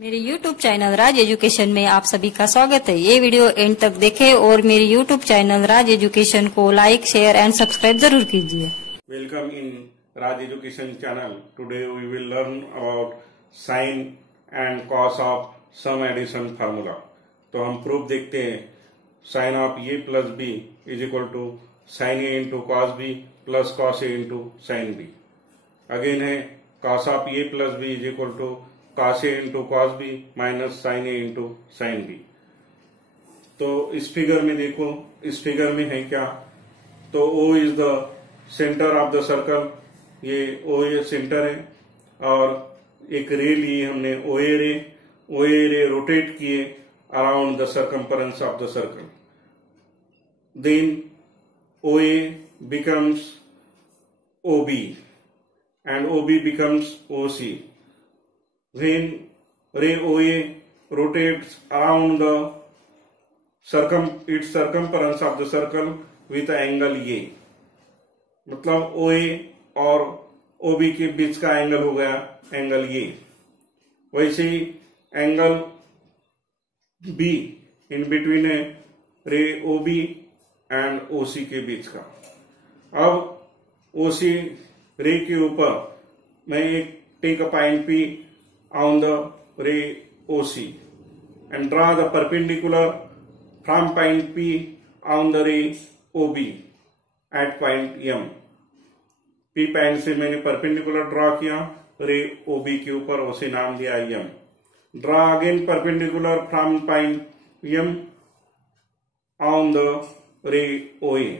मेरे YouTube channel राज education में आप सभी का स्वागत है। ये वीडियो एंड तक देखें और मेरे YouTube चैनल राज एजुकेशन को लाइक, शेयर एंड सब्सक्राइब जरूर कीजिए। Welcome in Raj Education channel. Today we will learn about sin and cos of sum addition formula. तो हम प्रूफ देखते हैं। sin of a plus b is equal to sin a into cos b plus cos a into sin b. Again है cos of a plus b is equal to cos a into cos b minus sin a into sin b. तो इस figure में देखो, इस figure में है क्या, तो O is the centre of the circle, ये O ये सेंटर है और एक रे लिए हमने OA रे रोटेट किए around the circumference of the circle, then OA becomes OB and OB becomes OC. When ray OA rotates around the its circumference of the circle with angle A, मतलब OA और OB के बीच का angle हो गया angle A। वैसे ही angle B in between है रे OB and OC के बीच का। अब OC रे के ऊपर मैं एक take a point P on the ray OC and draw the perpendicular from point P on the ray OB at point M. P point से मैंने परपेंडिकुलर ड्रॉ किया रे OB के ऊपर, उसे नाम दिया M. Draw again perpendicular from point M on the रे OA.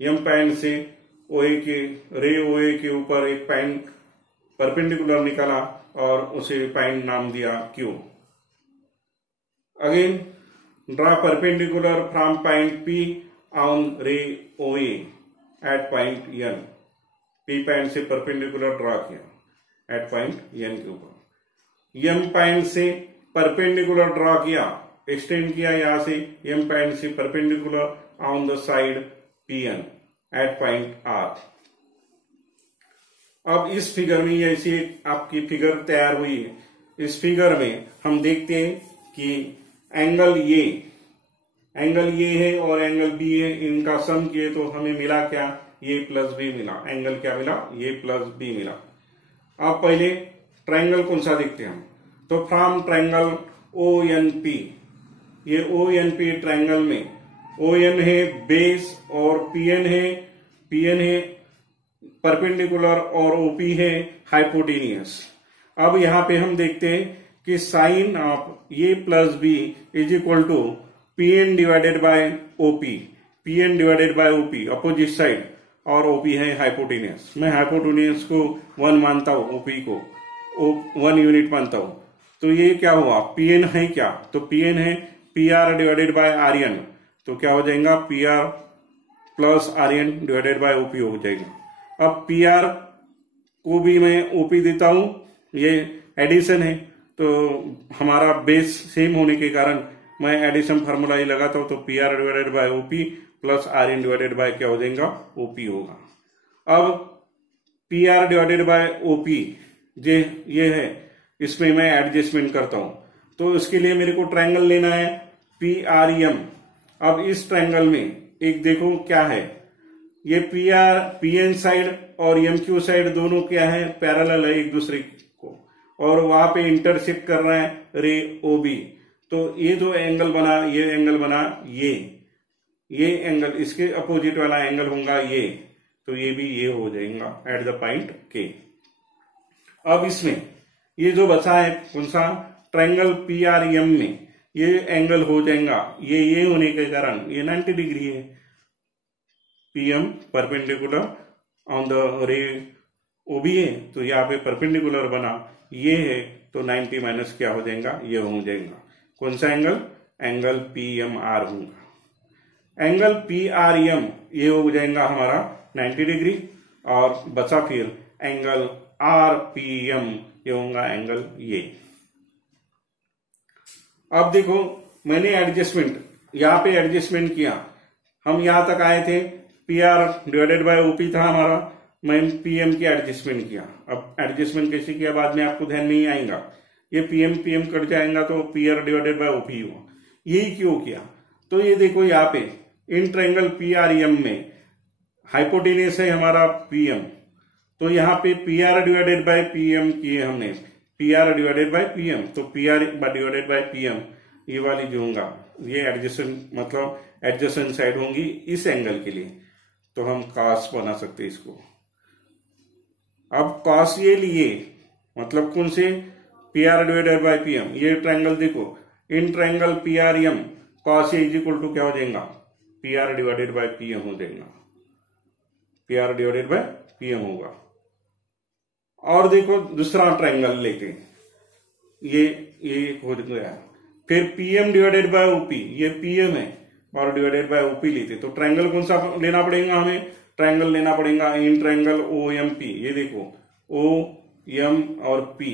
M पॉइंट से रे OA के ऊपर एक पॉइंट परपेंडिकुलर निकाला और उसे पॉइंट नाम दिया Q. Again draw perpendicular from point P on ray OA at point N. P point से परपेंडिकुलर ड्रा किया एट पॉइंट N के ऊपर। M पॉइंट से परपेंडिकुलर ड्रा किया, एक्सटेंड किया यहां से M पॉइंट से perpendicular on the side PN at point R. अब इस फिगर में ऐसी आपकी फिगर तैयार हुई है। इस फिगर में हम देखते हैं कि एंगल ये है और एंगल बी है, इनका सम किए तो हमें मिला क्या, ये प्लस बी मिला। एंगल क्या मिला, ये प्लस बी मिला। अब पहले ट्रायंगल कौन सा देखते हैं हम, तो फ्रॉम ट्रायंगल ONP, ये ONP ट्रायंगल में ON है बेस और PN है परपेंडिकुलर और OP है हाइपोटेनियस। अब यहां पे हम देखते हैं कि sine of A plus B is equal to PN divided by OP, PN divided by OP opposite side, और OP है हाइपोटेनियस। मैं हाइपोटेनियस को 1 मानता हूं, OP को 1 यूनिट मानता हूं। तो ये क्या हुआ, PN है क्या, तो PN है PR डिवाइडेड बाय RN, तो क्या हो जाएगा PR plus RN divided by OP हो जाएगा। अब PR को भी मैं OP देता हूं, ये एडिशन है तो हमारा बेस सेम होने के कारण मैं एडिशन फार्मूला ही लगाता हूं, तो PR divided by OP plus RN divided by क्या हो जाएगा, OP होगा। अब PR डिवाइडेड बाय OP ये है, इसमें मैं एडजस्टमेंट करता हूं, तो इसके लिए मेरे को ट्रायंगल लेना है PRM। अब इस ट्रायंगल में एक देखो क्या है, ये PN साइड और MQ साइड दोनों क्या है, पैरेलल है एक दूसरे को, और वहां पे इंटरसेक्ट कर रहा है रे OB। तो ये जो एंगल बना, ये एंगल बना, ये एंगल इसके अपोजिट वाला एंगल होगा ये, तो ये भी ये हो जाएगा एट द पॉइंट K। अब इसमें ये जो बचा है कौन सा, ट्रायंगल PRM में ये एंगल हो जाएगा, ये होने के कारण ये 90 डिग्री है। PM परपेंडिकुलर ऑन द रे OB है, तो यहाँ पे परपेंडिकुलर बना, ये है तो 90 माइनस क्या हो जाएगा, ये हो जाएगा कौन सा एंगल, एंगल PMR होगा। एंगल PRM ये हो जाएगा हमारा 90 डिग्री, और बचा फिर एंगल RPM, ये होगा एंगल ये। अब देखो मैंने एडजस्टमेंट यहाँ पे एडजस्टमेंट किया, हम यहां तक आए थे, PR डिवाइडेड बाय OP था हमारा, मैं PM की एडजस्टमेंट किया। अब एडजस्टमेंट कैसे किया बाद में आपको ध्यान नहीं आएगा, ये पीएम पीएम कट जाएगा तो P R divided by OP हुआ। यही क्यों किया? तो ये देखो यहाँ पे इन ट्रायंगल पी आर एम में हाइपोटेनियस है हमारा पीएम, तो यहाँ पे P R divided by PM किए हमने, P R divided by PM, तो P R divided by PM ये वाली जो होगा ये एडजेसेंट मतलब एडजेसेंट साइड होंगी इस एंगल के लिए, तो हम कॉस बना सकते हैं इसको। अब कॉस ये लिए मतलब कौन से? P R divided by PM. ये ट्रायंगल देखो in triangle P R M cos A is equal to क्या हो जाएगा? P R divided by PM हो जाएगा, P R divided by PM होगा। और देखो दूसरा ट्रायंगल लेके ये हो गया, फिर पीएम डिवाइडेड बाय ओपी, ये पीएम है और डिवाइडेड बाय ओपी लेते, तो ट्रायंगल कौन सा लेना पड़ेगा हमें? ट्रायंगल लेना पड़ेगा in triangle O M P. ये देखो ओ एम और पी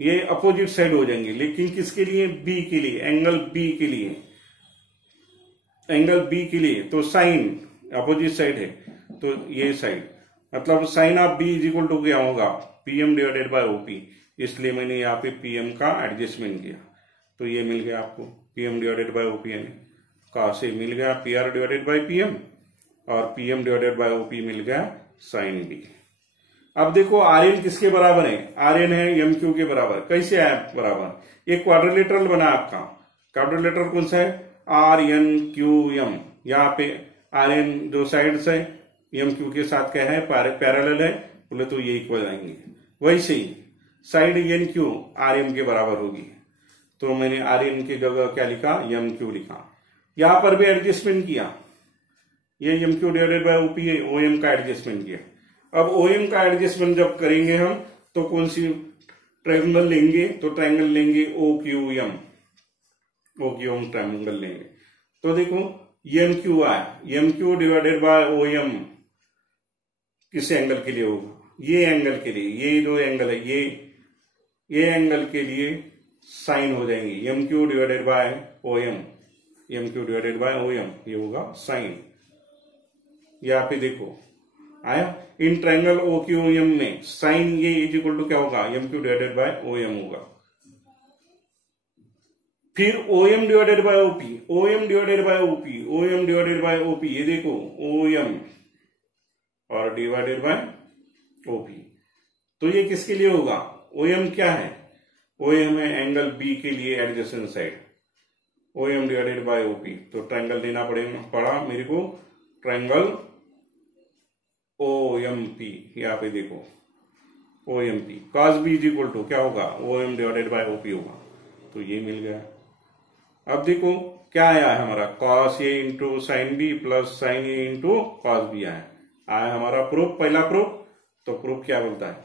ये अपोजिट साइड हो जाएंगे, लेकिन किसके लिए? बी के लिए, एंगल बी के लिए, एंगल बी के लिए। तो साइन अपोजिट साइड है तो ये साइड मतलब sine of B is equal to क्या होगा? PM divided by OP. इसलिए मैंने यहाँ पे पीएम का एडजस्टमेंट किया, तो ये मिल गया आपको पीएम डिवाइडेड बाय ओपी, यानी कॉस ए मिल गया P R divided by PM और पीएम डिवाइडेड बाय ओपी मिल गया साइन बी। अब देखो आर एन किसके बराबर है? आर एन है एम क्यू के बराबर। कैसे आया बराबर? ये क्वाड्रिलेटरल बना आपका। क्वाड्रिलेटरल कौन सा है? R N Q M. यहाँ पे आर एन जो साइड्स है एम क्यू के साथ क्या है? पैरेलल है, बोले तो ये इक्वल आएंगे। वैसे ही side N Q R M के बराबर होगी, तो मैंने आर एन की जगह क्या लिखा? एम क्यू लिखा। यहां पर भी एडजस्टमेंट किया, ये M Q divided by OP है, ओ एम का एडजस्टमेंट किया। अब ओ एम का एडजस्टमेंट जब करेंगे हम तो कौन सी ट्रायंगल लेंगे? तो ट्रायंगल लेंगे O Q M, O Q M triangle लेंगे। तो देखो एम क्यू आया, M Q divided by O M किस एंगल के लिए होगा? ये एंगल के लिए, ये जो एंगल है ये एंगल के लिए साइन हो जाएंगे M Q divided by O M, M Q divided by O M ये होगा साइन। यहाँ पे देखो आया in triangle O Q M में साइन ये इज इक्वल टू क्या होगा? M Q divided by O M होगा। फिर O M divided by OP, O M divided by OP, O M divided by OP, ये देखो ओ एम और divided by OP, तो ये किसके लिए होगा? ओ एम क्या है? ओ एम है एंगल बी के लिए adjacent side, O M divided by OP. तो ट्रायंगल लेना पड़ा मेरे को, ट्रायंगल ओ एम पी। यहाँ पे देखो O M P cos B is equal to क्या होगा? O M divided by OP होगा, तो ये मिल गया। अब देखो क्या आया है हमारा? Cos A into sine B plus sine A into cos B आया हमारा प्रूफ, पहला प्रूफ। तो प्रूफ क्या बोलता है?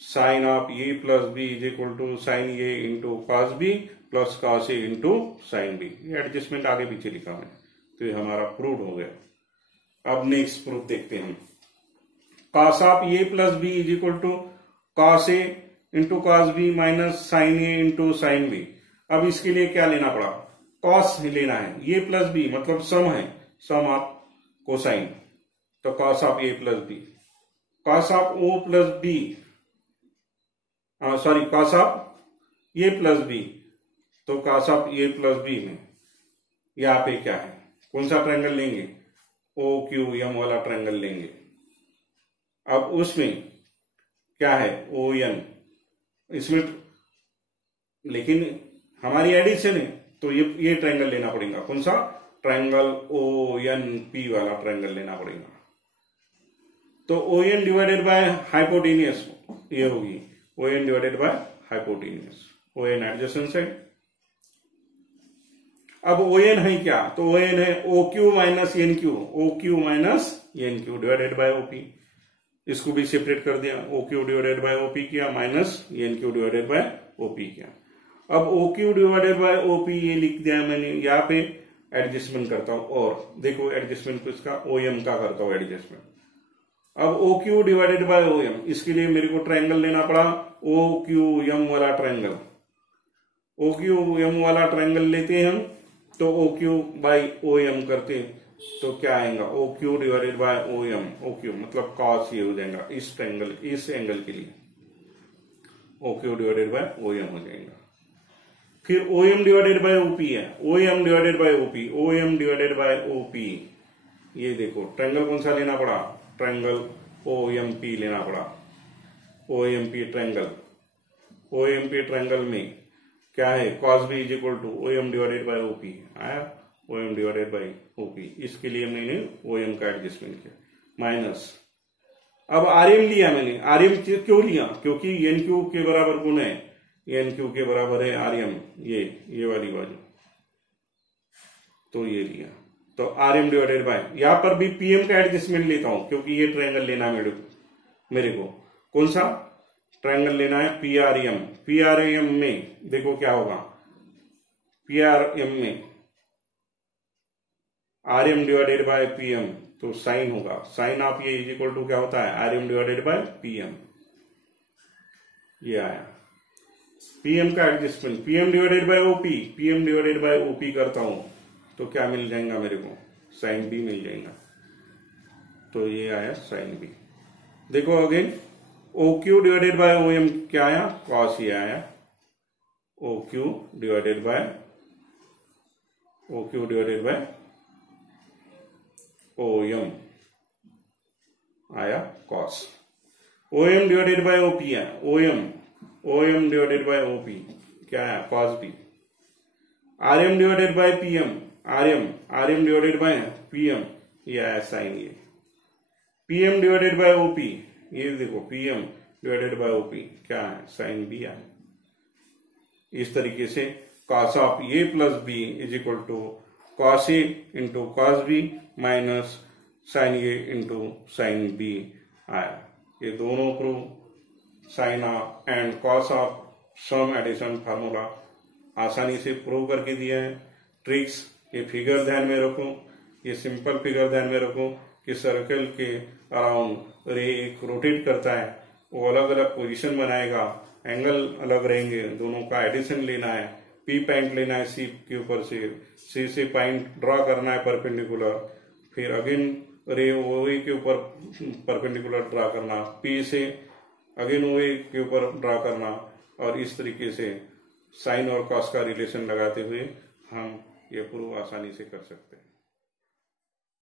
Sine of A plus B is equal to sine A into cos B plus cos A into sine B. ये adjustment आगे पीछे लिखा है, तो ये हमारा प्रूफ हो गया। अब नेक्स्ट प्रूफ देखते हैं। Cos of A plus B is equal to cos A into cos B minus sine A into sine B. अब इसके लिए क्या लेना पड़ा? कॉस लेना है, ए प्लस बी मतलब सम है, सम ऑफ कोसाइन, तो cos of A plus B, cos of O plus B, sorry cos of A plus B, तो cos of A plus B में यहाँ पे क्या है? कौन सा ट्रायंगल लेंगे? ओ क्यू एम वाला ट्रायंगल लेंगे। अब उसमें क्या है? ओ एन, इसमें लेकिन हमारी एडिशन है तो ये ट्रायंगल लेना पड़ेगा। कौन सा? ट्रायंगल ओ एन पी वाला ट्रायंगल लेना पड़ेगा। तो O N divided by hypotenuse ये होगी, O N divided by hypotenuse, O N adjacent side. अब ओ एन है क्या? तो ओ एन है O Q minus N Q, O Q minus N Q divided by OP. इसको भी separate कर दिया, O Q divided by OP किया minus N Q divided by OP किया। अब O Q divided by OP ये लिख दिया मैंने, यहाँ पे एडजस्टमेंट करता हूं और देखो एडजस्टमेंट किसका? ओ एम का करता हूं एडजस्टमेंट। अब O Q divided by O M, इसके लिए मेरे को ट्रायंगल लेना पड़ा ओ क्यू एम वाला ट्रायंगल। ओ क्यू एम वाला ट्रायंगल लेते हैं हम, तो O Q by O M करते हैं, तो क्या आएगा? O Q divided by O M, O Q मतलब कॉस ये हो जाएगा इस ट्रायंगल, इस एंगल के लिए। OQ डिवाइडेड बाय OM हो जाएगा। फिर OM डिवाइडेड बाय OP है, OM divided by OP, OM divided by OP। ये देखो ट्रायंगल कौन सा लेना पड़ा, ट्रायंगल OMP लेना पड़ा, OMP ट्रायंगल। OMP ट्रायंगल में क्या है, cos B is equal to OM divided by OP आया, OM डिवाइडेड बाय OP। इसके लिए मैंने OM का एडजस्टमेंट किया माइनस। अब RM लिया मैंने, RM क्यों लिया, क्योंकि NQ के बराबर कौन है, NQ के बराबर है RM, ये वाली बाजू, तो ये लिया। तो RM डिवाइडेड बाय, यहां पर भी PM का एडजस्टमेंट लेता हूं क्योंकि ये ट्रायंगल लेना है मेरे को। कौन सा ट्रायंगल लेना है, PRM। PRM में देखो क्या होगा, PRM में RM डिवाइडेड बाय PM, तो साइन होगा, साइन ऑफ ये इज इक्वल टू क्या होता है, RM डिवाइडेड बाय PM। ये आया PM का adjustment, PM divided by OP, PM divided by OP करता हूं तो क्या मिल जाएगा मेरे को, साइन B मिल जाएगा। तो ये आया साइन B। देखो again OQ divided by OM क्या आया, cos ये आया, OQ डिवाइडेड बाय OM आया cos। OM divided by OP है, OM डिवाइडेड बाय OP क्या है, cos B। RM divided by PM, RM divided by PM, ये आया साइन ये। PM डिवाइडेड बाय OP, ये देखो PM डिवाइडेड बाय OP क्या है, साइन B आया। इस तरीके से cos of A plus B is equal to cos A into cos B minus sine A into sine B आया। ये दोनों prove sine and cos of sum addition formula आसानी से प्रूव करके दिया है। ट्रिक्स, ये फिगर ध्यान में रखो, ये सिंपल फिगर ध्यान में रखो कि सर्कल के अराउंड रे एक रोटेट करता है, वो अलग अलग पोजीशन बनाएगा, एंगल अलग रहेंगे, दोनों का एडिशन लेना है, P पॉइंट लेना है C के ऊपर से, C से पॉइंट ड्रॉ करना है परपेंडिकुलर, फिर अगेन रे OA के ऊपर परपेंडिकुलर ड्रॉ करना, P से अगेन OA के ऊपर ड्रॉ करना, और इस तरीके से साइन और कॉस का रिलेशन लगाते हुए हम ये प्रूव आसानी से कर सकते हैं।